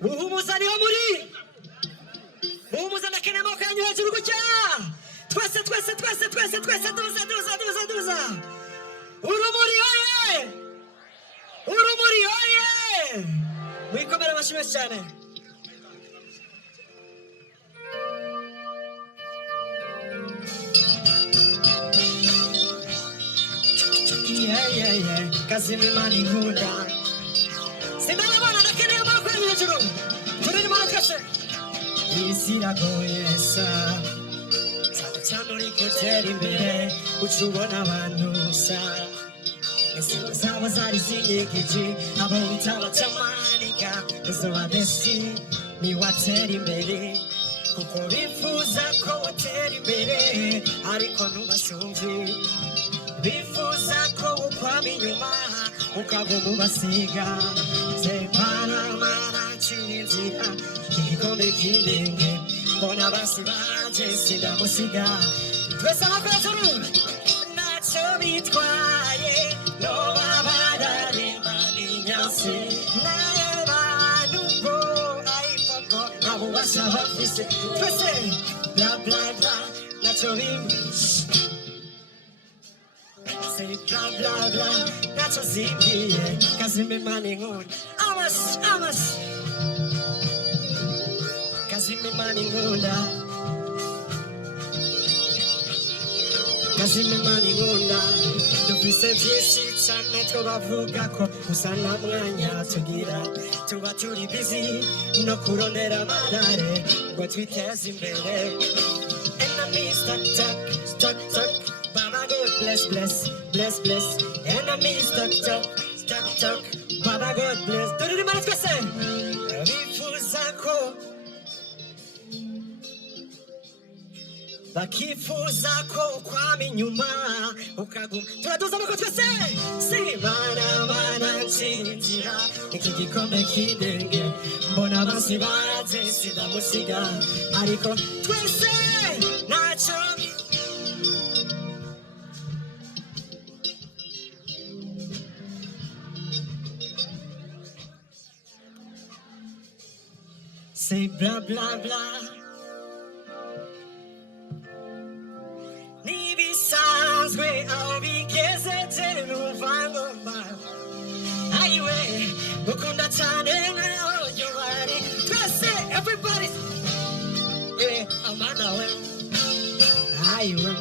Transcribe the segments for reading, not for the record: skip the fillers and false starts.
Buhumuza niho muri. Buhumuza nakene amaboko yanyu hejuru gutya. Twese duza. Urumuri oye. Urumuri oye. Mwikomera amashyi menshi cyane. Yeah. Kazimi mani hunda. Sinabona nakene amaboko yanyu hejuru. Turimo twese. Isiragoyesa. Samuri kutera imbere ucubona abantu sa. Ese zaba zari zinyigiji abo bitaba cyamanika uzoba desi ni watera imbere kuko bifuza ko watera imbere ariko ntubasumve bifuza ko ukwama inyuma ukaguma ubasiga zepana mana cyinzira kikombe kindenge mbona basi baje sindamusiga twese amakuru ntacyo bitwaye no babadare maninyase n'abantu bo ayipako abo basaba fise twese bla ntacyo say bla ntacyo zibwiye kazime mani nkunda amas kazime mani nkunda kazime mani nkunda dufise byinshi cyane tubavuga ko gusa nta mwanya tugira tuba turi busy no kurondera amadare ngo twiteze imbere enemies stuck Baba God bless enemies stuck Baba God bless dore imana twese bifuza ko bakifuza ko kwama inyuma ukaguma turaduza amako twese mana nsinzira iki gikombe kindenge mbona basi baje sindamusiga ariko twese ntacyo say bla nibisanzwe aho bigeze tenuvangoma ayiwe gukunda cyane nkaho yobari twese everybody amanawe ayiwe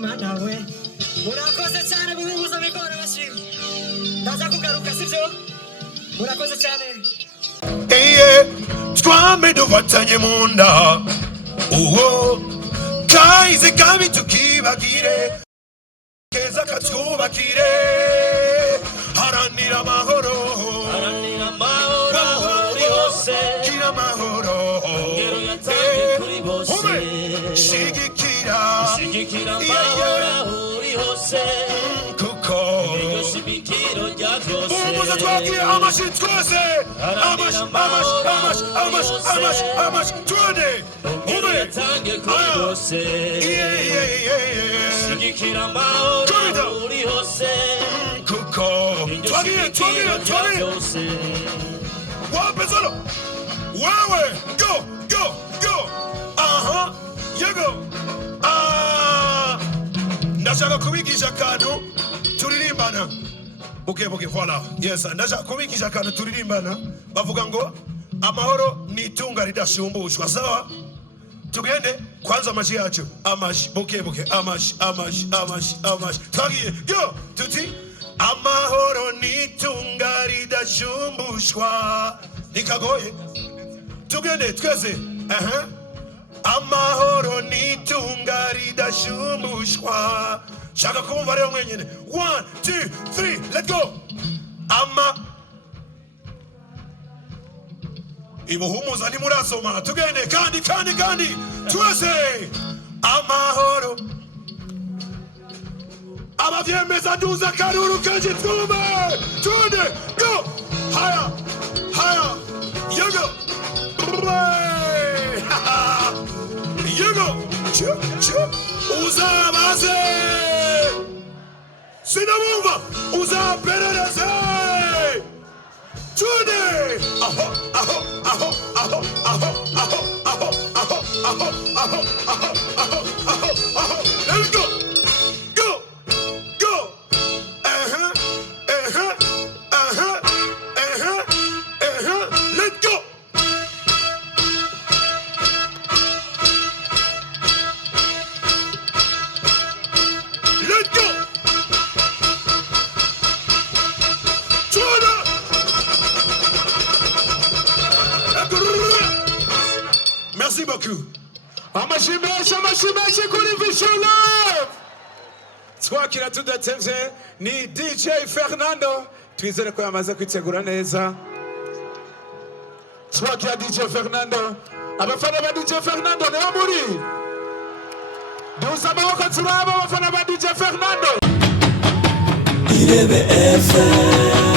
manawe murakoze cyane buhuza mikoro bashimye ndaza kugaruka sivyo murakoze cyane twame dufatanye mu nda kahise kabi tukibagire keza katwubakire haranira amahoro uri hose gira amahoro ngero yatange kuri bose shigikira amahoro uri hose kuko igosibikiro rya byose umuze twagiye amashi twese amash twende ngero yatange kuri bose shigikira amahoro uri hose kuko twagiye wape solo wewe go yego ndashaka kubigisha akantu turirimbana buke voila yes ndashaka kubigisha akantu turirimbana bavuga ngo amahoro ni itunga ridashumbushwa sawa tugende kwanza amashi yacu amashi buke amashi twagiye yo tuti amahoro ni itunga ridashumbushwa nikagoye tugende twese amahoro ni itunga ridashumbushwa shaka kumva rero mwenyene 1 2 3 let's go ibuhumuza ni murasoma tugende kandi twese amahoro abavyemeza duza karuru kaje twume tunde go higher yogo yogo uzabaze sinabumva uzaperereze today. Aho, aho, aho, aho, aho, aho, aho, aho, aho, aho, aho, aho, aho, aho. Let's go. Go. Go. Uh-huh. Uh-huh. Uh-huh. Uh-huh. Uh-huh. Let's go. Let's go. Merci beaucoup. Amashimeshi kuri Vichou Love. Twakira tudatevye ni DJ Fernando. Twizere ko yamaze kwitegura neza. Twakira DJ Fernando. Abafana ba DJ Fernando niho muri. Dusa amaboko turaba abafana ba DJ Fernando. IREBE FM.